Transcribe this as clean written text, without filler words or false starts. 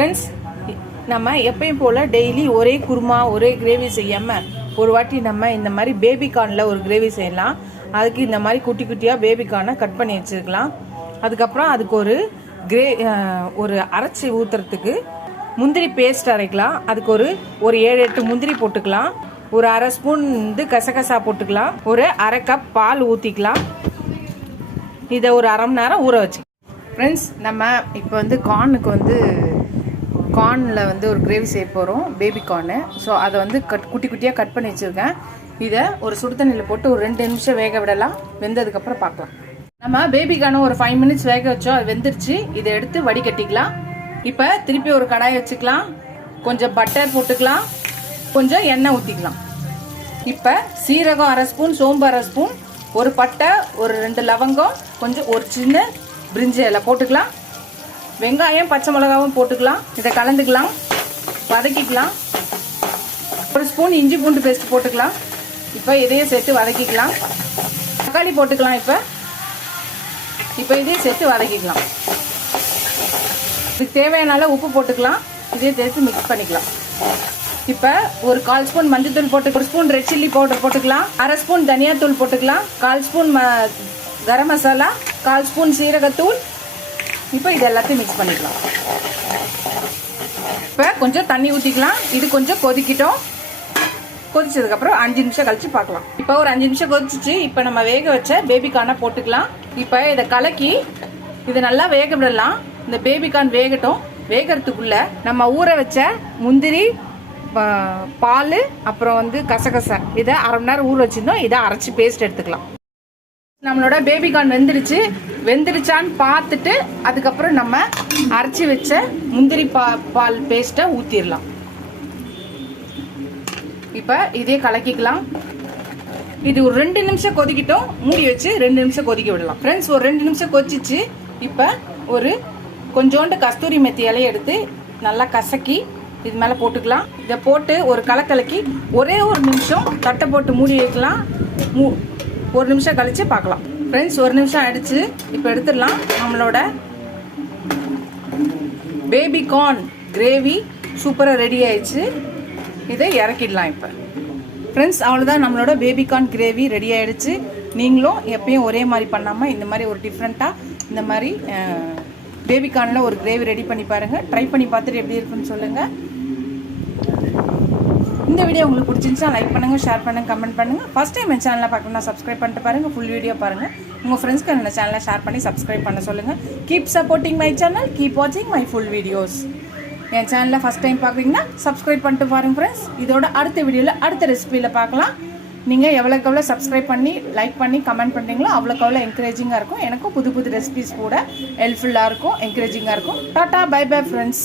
Friends, நம்ம எப்பயும் போல் daily ஒரே குருமா ஒரே கிரேவி செய்யாமல் ஒரு வாட்டி நம்ம இந்த மாதிரி பேபிகார்னில் ஒரு கிரேவி செய்யலாம். அதுக்கு இந்த மாதிரி குட்டி குட்டியாக பேபிகார்னை கட் பண்ணி வச்சுருக்கலாம். அதுக்கப்புறம் அதுக்கு ஒரு அரைச்சி ஊற்றுறதுக்கு முந்திரி பேஸ்ட் அரைக்கலாம். அதுக்கு ஒரு 7-8 முந்திரி போட்டுக்கலாம். ஒரு அரை ஸ்பூன் கசகசா போட்டுக்கலாம். ஒரு அரை கப் பால் ஊற்றிக்கலாம். இதை ஒரு அரை மணி நேரம் ஊற வச்சு. ஃப்ரெண்ட்ஸ், நம்ம இப்போ கார்னில் ஒரு கிரேவி செய்ய போகிறோம், பேபி கார்னு. ஸோ அதை குட்டி குட்டியாக கட் பண்ணி வச்சுருக்கேன். இதை ஒரு சுடு தண்ணியில் போட்டு ஒரு 2 நிமிஷம் வேக விடலாம். வெந்ததுக்கப்புறம் பார்க்கலாம். நம்ம பேபி கார்னை ஒரு 5 மினிட்ஸ் வேக வச்சோம். அது வெந்துருச்சு. இதை எடுத்து வடிகட்டிக்கலாம். இப்போ திருப்பி ஒரு கடாயை வச்சுக்கலாம். கொஞ்சம் பட்டர் போட்டுக்கலாம். கொஞ்சம் எண்ணெய் ஊற்றிக்கலாம். இப்போ சீரகம் அரை ஸ்பூன், சோம்பு அரை ஸ்பூன், ஒரு பட்டை, ஒரு 2 லவங்கம், ஒரு சின்ன பிரிஞ்சி இலை போட்டுக்கலாம். வெங்காயம் பச்சை மிளகாவும் போட்டுக்கலாம். இதை கலந்துக்கலாம், வதக்கிக்கலாம். ஒரு ஸ்பூன் இஞ்சி பூண்டு பேஸ்ட் போட்டுக்கலாம். இப்போ இதையும் சேர்த்து வதக்கிக்கலாம். தக்காளி போட்டுக்கலாம். இப்போ இதையும் சேர்த்து வதக்கிக்கலாம். இதுக்கு தேவையான உப்பு போட்டுக்கலாம். இதையும் சேர்த்து மிக்ஸ் பண்ணிக்கலாம். இப்போ ஒரு 1/4 ஸ்பூன் மஞ்சள் போட்டு, 1 ஸ்பூன் ரெட் சில்லி பவுடர் போட்டுக்கலாம். அரை ஸ்பூன் தனியாத்தூள் போட்டுக்கலாம். 1/4 ஸ்பூன் கரம் மசாலா, 1/4 ஸ்பூன் சீரகத்தூள். இப்போ இது எல்லாத்தையும் மிக்ஸ் பண்ணிக்கலாம். இப்போ கொஞ்சம் தண்ணி ஊற்றிக்கலாம். இது கொஞ்சம் கொதிக்கிட்டோம். கொதிச்சதுக்கப்புறம் 5 நிமிஷம் கழிச்சு பார்க்கலாம். இப்போ ஒரு 5 நிமிஷம் கொதிச்சிச்சு. இப்போ நம்ம வேக வச்ச பேபிகார்னை போட்டுக்கலாம். இப்போ இதை கலக்கி இதை நல்லா வேக விடலாம். இந்த பேபிகார்ன் வேகட்டும். வேகிறதுக்குள்ள நம்ம ஊற வச்ச முந்திரி, பால், அப்புறம் கசகசா, இதை அரை மணி நேரம் ஊற வச்சிருந்தோம். இதை அரைச்சி பேஸ்ட் எடுத்துக்கலாம். நம்மளோட பேபிகார்ன் வெந்துருச்சான்னு பார்த்துட்டு அதுக்கப்புறம் நம்ம அரைச்சி வச்ச முந்திரி பால் பேஸ்ட்டை ஊற்றிடலாம். இப்போ இதே கலக்கிக்கலாம். இது ஒரு 2 நிமிஷம் கொதிக்கிட்டோம். மூடி வச்சு 2 நிமிஷம் கொதிக்க விடலாம். ஃப்ரெண்ட்ஸ், ஒரு 2 நிமிஷம் கொதிச்சிச்சு. இப்போ ஒரு கொஞ்சோண்டு கஸ்தூரி மெத்தி இலையை எடுத்து நல்லா கசக்கி இது மேலே போட்டுக்கலாம். இதை போட்டு ஒரு கலக்கலக்கி ஒரே ஒரு நிமிஷம் தட்டை போட்டு மூடி வைக்கலாம். 1 நிமிஷம் கழிச்சு பார்க்கலாம். ஃப்ரெண்ட்ஸ், 1 நிமிஷம் ஆயிடுச்சு. இப்போ எடுத்துடலாம். நம்மளோட பேபிகார்ன் கிரேவி சூப்பராக ரெடி ஆயிடுச்சு. இதை இறக்கிடலாம். இப்போ ஃப்ரெண்ட்ஸ், அவ்வளோதான், நம்மளோட பேபிகார்ன் கிரேவி ரெடி ஆயிடுச்சு. நீங்களும் எப்பயும் ஒரே மாதிரி பண்ணாமல் இந்த மாதிரி ஒரு டிஃப்ரெண்ட்டாக இந்த மாதிரி பேபிகார்னில் ஒரு கிரேவி ரெடி பண்ணி பாருங்கள். ட்ரை பண்ணி பார்த்துட்டு எப்படி இருக்குன்னு சொல்லுங்கள். இந்த வீடியோ உங்களுக்கு பிடிச்சிருந்துச்சா லைக் பண்ணுங்கள், ஷேர் பண்ணுங்கள், கமெண்ட் பண்ணுங்கள். ஃபஸ்ட் டைம் என் சேனலில் பார்க்கணும்னா சப்ஸ்கிரைப் பண்ணிட்டு பாருங்கள். ஃபுல் வீடியோ பாருங்கள். உங்கள் ஃப்ரெண்ட்ஸ்க்கு என்னோட சேனலை ஷேர் பண்ணி சப்ஸ்கிரைப் பண்ண சொல்லுங்கள். Keep supporting my channel, keep வாட்சிங் மை ஃபுல் வீடியோஸ். என் சேனலில் ஃபஸ்ட் டைம் பார்க்குறீங்கன்னா சப்ஸ்கிரைப் பண்ணிட்டு பாருங்கள் ஃப்ரெண்ட்ஸ். இதோட அடுத்த வீடியோவில் அடுத்த ரெசிபியில் பார்க்கலாம். நீங்கள் எவ்வளோக்கு எவ்வளோ சப்ஸ்கிரைப் பண்ணி லைக் பண்ணி கமெண்ட் பண்ணுறீங்களோ அவ்வளோக்கு எவ்வளோ என்கரேஜிங்காக இருக்கும். எனக்கும் புது புது ரெசிபிஸ் கூட ஹெல்ப்ஃபுல்லாக இருக்கும், என்கரேஜிங்காக இருக்கும். Tata, bye bye friends.